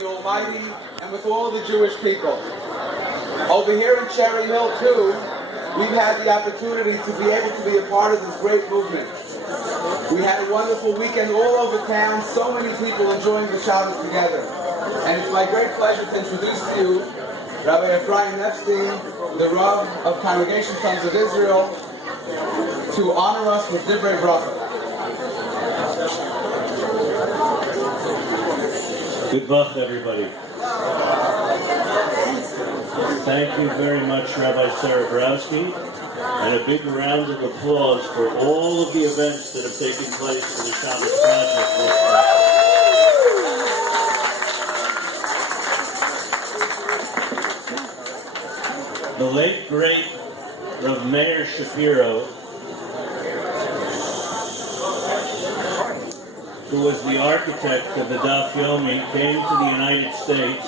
the Almighty and with all the Jewish people. Over here in Cherry Hill, too, we've had the opportunity to be able to be a part of this great movement. We had a wonderful weekend all over town, so many people enjoying the Shabbos together. And it's my great pleasure to introduce to you Rabbi Ephraim Epstein, the Rav of Congregation Sons of Israel, to honor us with Divrei Bracha. Good luck, everybody. Thank you very much, Rabbi Sarabrowski, and a big round of applause for all of the events that have taken place for the Shabbat Project this year. The late, great Rav Meir Shapiro, who was the architect of the Daf Yomi, came to the United States,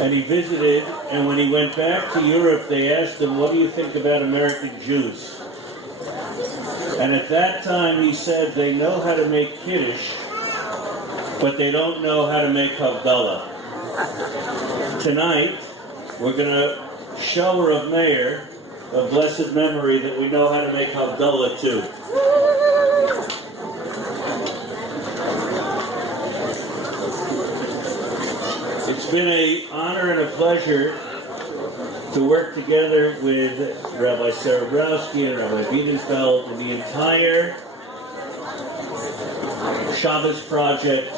and he visited, and when he went back to Europe, they asked him, what do you think about American Jews? And at that time he said, they know how to make Kiddush, but they don't know how to make Havdalah. Tonight, we're going to show Rav Meir of blessed memory that we know how to make Havdalah too. It's been an honor and a pleasure to work together with Rabbi Sarabrowski and Rabbi Biedenfeld and the entire Shabbos Project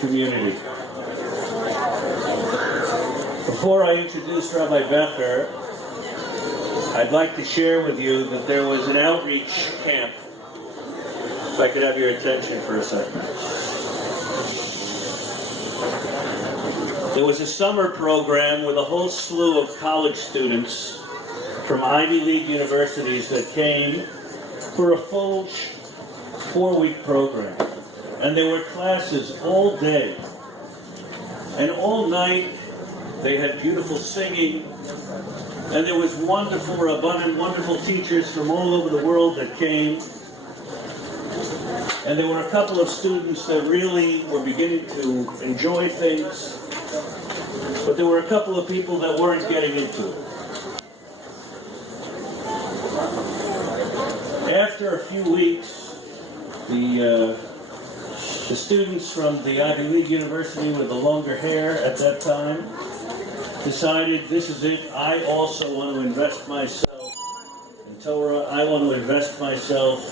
community. Before I introduce Rabbi Becher, I'd like to share with you that there was an outreach camp. If I could have your attention for a second. There was a summer program with a whole slew of college students from Ivy League universities that came for a full 4-week program. And there were classes all day. And all night they had beautiful singing. And there was wonderful rabbanim, wonderful teachers from all over the world that came. And there were a couple of students that really were beginning to enjoy things. But there were a couple of people that weren't getting into it. After a few weeks, the students from the Ivy League University with the longer hair at that time decided, this is it, I also want to invest myself in Torah, I want to invest myself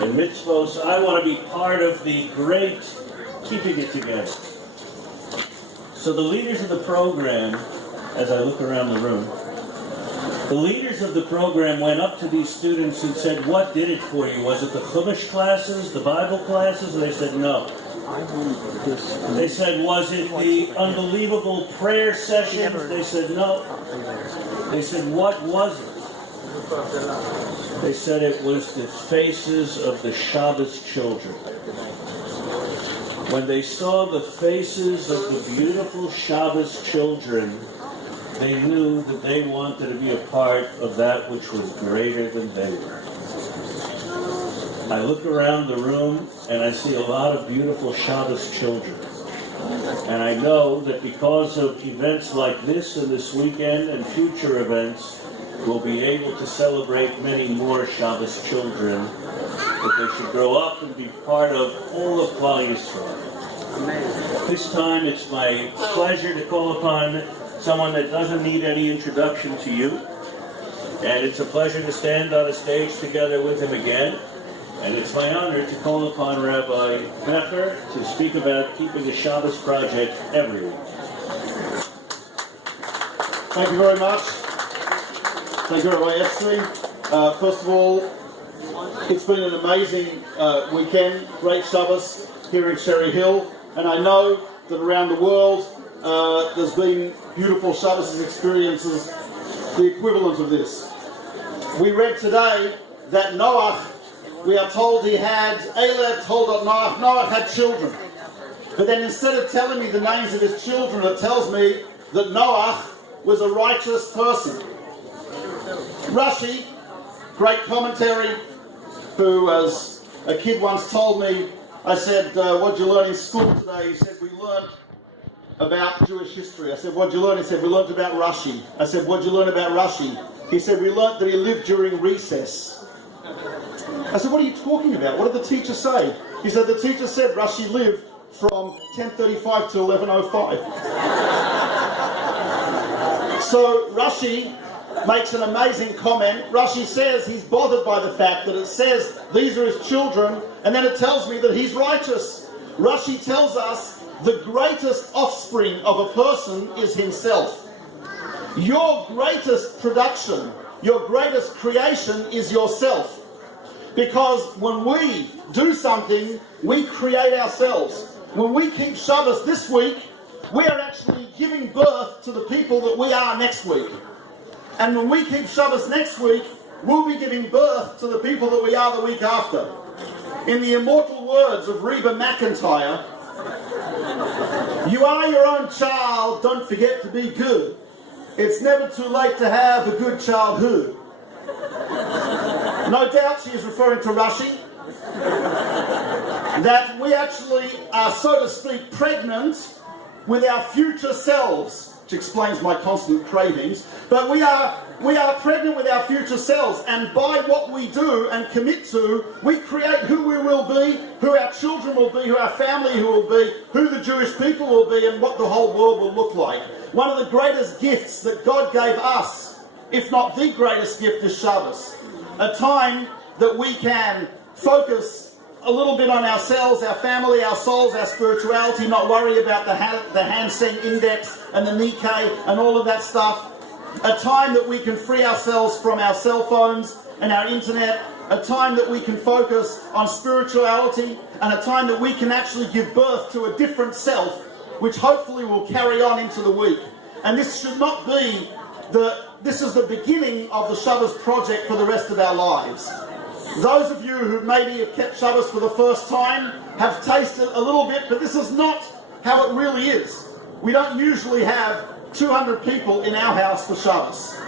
in mitzvos, I want to be part of the great keeping it together. So the leaders of the program, as I look around the room, the leaders of the program went up to these students and said, what did it for you? Was it the Chumash classes, the Bible classes? And they said, no. They said, was it the unbelievable prayer sessions? They said, no. They said, what was it? They said it was the faces of the Shabbos children. When they saw the faces of the beautiful Shabbos children, they knew that they wanted to be a part of that which was greater than they were. I look around the room and I see a lot of beautiful Shabbos children. And I know that because of events like this and this weekend and future events, we'll be able to celebrate many more Shabbos children, that they should grow up and be part of all of Klal Yisrael. This time it's my pleasure to call upon someone that doesn't need any introduction to you. And it's a pleasure to stand on a stage together with him again. And it's my honor to call upon Rabbi Becher to speak about keeping the Shabbos Project every week. Thank you very much. Thank you, Rabbi Epstein. First of all, it's been an amazing weekend, great Shabbos here in Cherry Hill. And I know that around the world there's been beautiful Shabbos experiences, the equivalent of this. We read today that Noach, we are told he had, Elah told of Noach, Noach had children. But then instead of telling me the names of his children, it tells me that Noach was a righteous person. Rashi, great commentary, who as a kid once told me, I said, what did you learn in school today? He said, we learned about Jewish history. I said, what did you learn? He said, we learned about Rashi. I said, what did you learn about Rashi? He said, we learned that he lived during recess. I said, what are you talking about? What did the teacher say? He said, the teacher said Rashi lived from 10:35 to 11:05. So Rashi makes an amazing comment. Rashi says he's bothered by the fact that it says these are his children, and then it tells me that he's righteous. Rashi tells us the greatest offspring of a person is himself. Your greatest production, your greatest creation is yourself. Because when we do something, we create ourselves. When we keep Shabbos this week, we are actually giving birth to the people that we are next week. And when we keep Shabbos next week, we'll be giving birth to the people that we are the week after. In the immortal words of Reba McEntire, you are your own child, don't forget to be good. It's never too late to have a good childhood. No doubt she is referring to Rashi, that we actually are, so to speak, pregnant with our future selves, which explains my constant cravings, but we are pregnant with our future selves, and by what we do and commit to, we create who we will be, who our children will be, who our family who will be, who the Jewish people will be, and what the whole world will look like. One of the greatest gifts that God gave us, if not the greatest gift, is Shabbos. A time that we can focus a little bit on ourselves, our family, our souls, our spirituality, not worry about the Hansen Index and the Nikkei and all of that stuff. A time that we can free ourselves from our cell phones and our internet. A time that we can focus on spirituality, and a time that we can actually give birth to a different self, which hopefully will carry on into the week. And this should not be this is the beginning of the Shabbos project for the rest of our lives. Those of you who maybe have kept Shabbos for the first time have tasted a little bit, but this is not how it really is. We don't usually have 200 people in our house for Shabbos.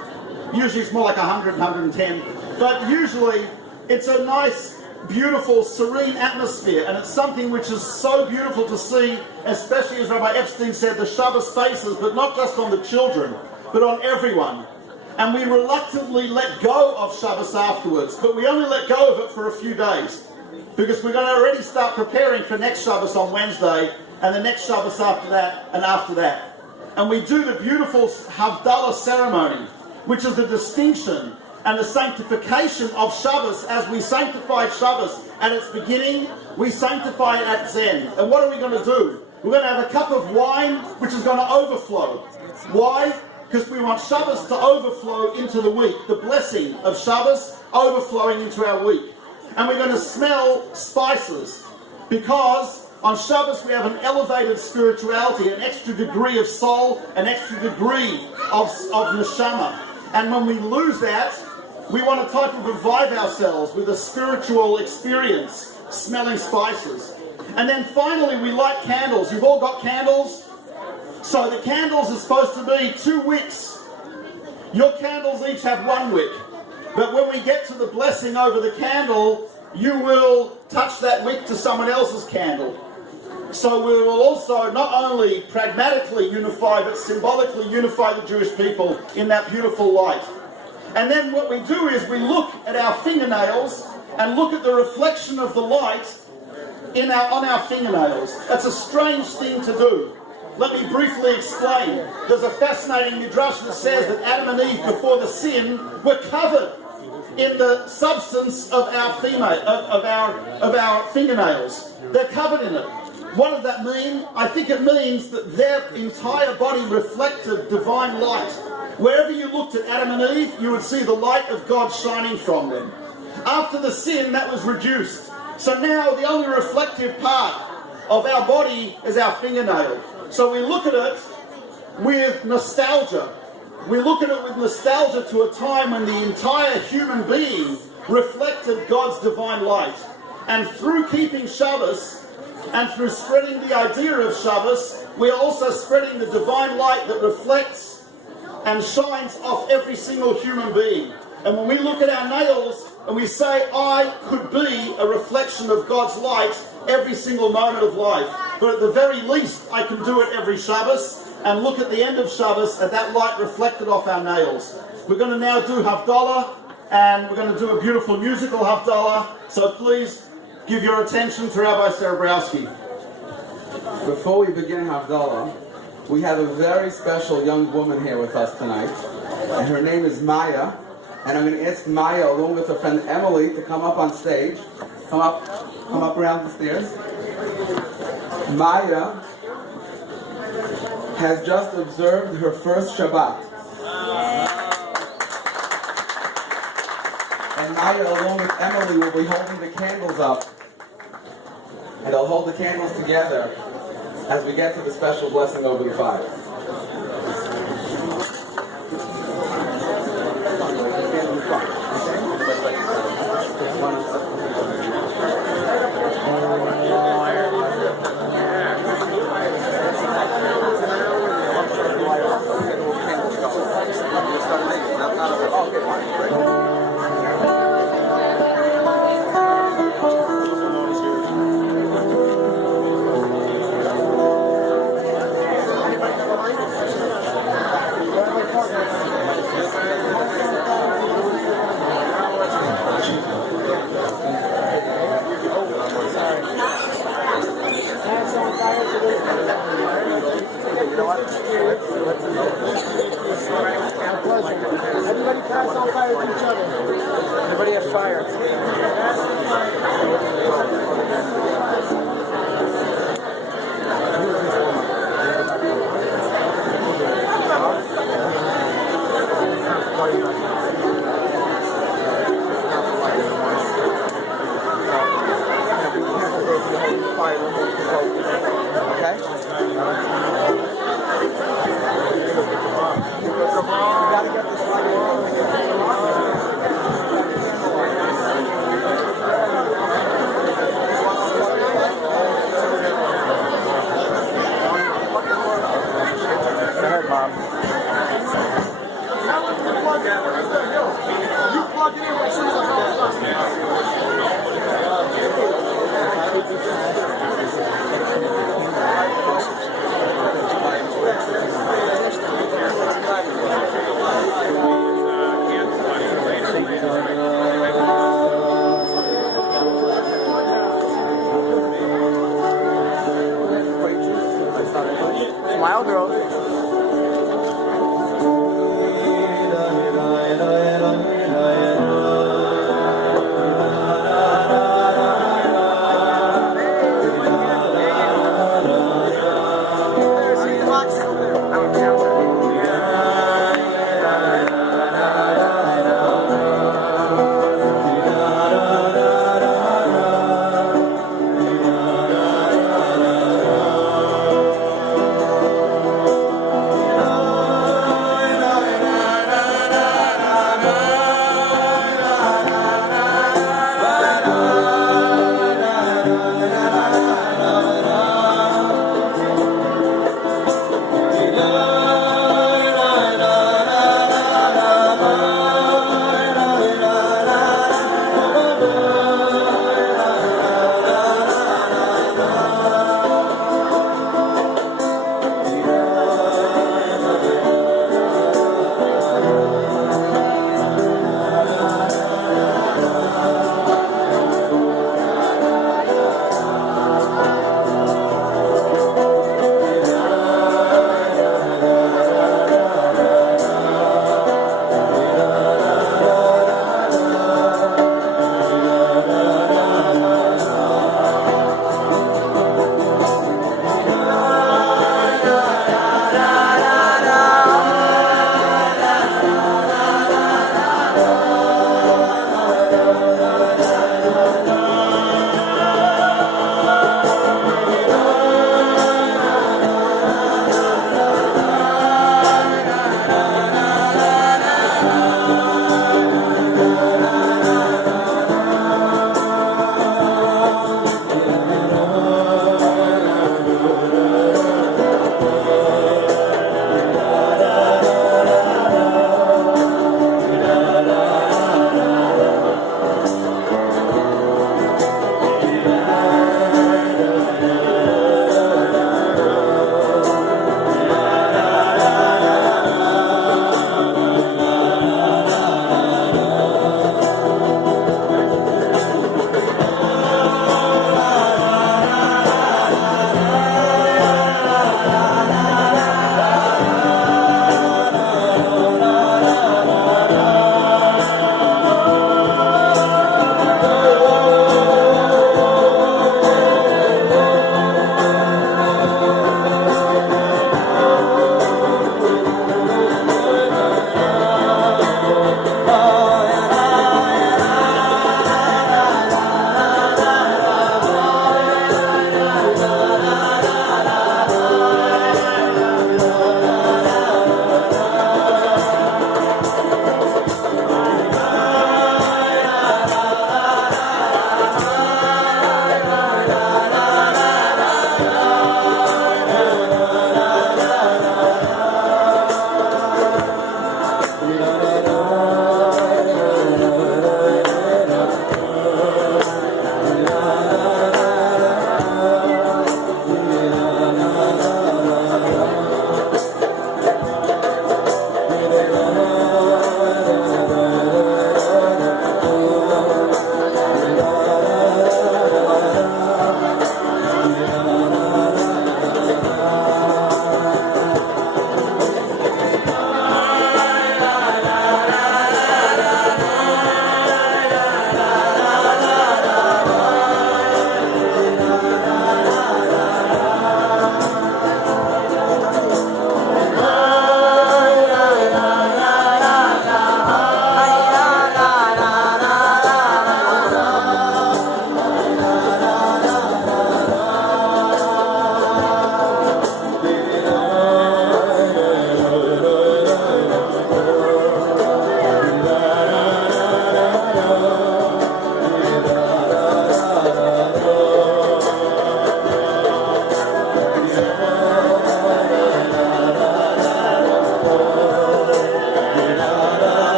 Usually it's more like 100, 110. But usually it's a nice, beautiful, serene atmosphere, and it's something which is so beautiful to see, especially as Rabbi Epstein said, the Shabbos faces, but not just on the children, but on everyone. And we reluctantly let go of Shabbos afterwards, but we only let go of it for a few days, because we're going to already start preparing for next Shabbos on Wednesday, and the next Shabbos after that, and after that. And we do the beautiful Havdalah ceremony, which is the distinction and the sanctification of Shabbos. As we sanctify Shabbos at its beginning, we sanctify it at its end. And what are we going to do? We're going to have a cup of wine, which is going to overflow. Why? Because we want Shabbos to overflow into the week. The blessing of Shabbos overflowing into our week. And we're going to smell spices, because on Shabbos we have an elevated spirituality, an extra degree of soul, an extra degree of neshama. And when we lose that, we want to type of revive ourselves with a spiritual experience, smelling spices. And then finally we light candles. You've all got candles? So the candles are supposed to be 2 wicks. Your candles each have 1 wick. But when we get to the blessing over the candle, you will touch that wick to someone else's candle. So we will also not only pragmatically unify, but symbolically unify the Jewish people in that beautiful light. And then what we do is we look at our fingernails and look at the reflection of the light on our fingernails. That's a strange thing to do. Let me briefly explain. There's a fascinating midrash that says that Adam and Eve, before the sin, were covered in the substance of our fingernails. They're covered in it. What does that mean? I think it means that their entire body reflected divine light. Wherever you looked at Adam and Eve, you would see the light of God shining from them. After the sin, that was reduced. So now the only reflective part of our body is our fingernail. So we look at it with nostalgia. We look at it with nostalgia to a time when the entire human being reflected God's divine light. And through keeping Shabbos and through spreading the idea of Shabbos, we are also spreading the divine light that reflects and shines off every single human being. And when we look at our nails and we say, I could be a reflection of God's light, every single moment of life. But at the very least, I can do it every Shabbos and look at the end of Shabbos at that light reflected off our nails. We're going to now do Havdalah, and we're going to do a beautiful musical Havdalah. So please give your attention to Rabbi Serebrowski. Before we begin Havdalah, we have a very special young woman here with us tonight, and her name is Maya. And I'm going to ask Maya, along with her friend Emily, to come up on stage. Come up around the stairs. Maya has just observed her first Shabbat. And Maya, along with Emily, will be holding the candles up. And they'll hold the candles together as we get to the special blessing over the fire. Everybody pass on fire to each other. Everybody have fire. Smile, girls.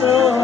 Amen.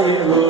Hollywood.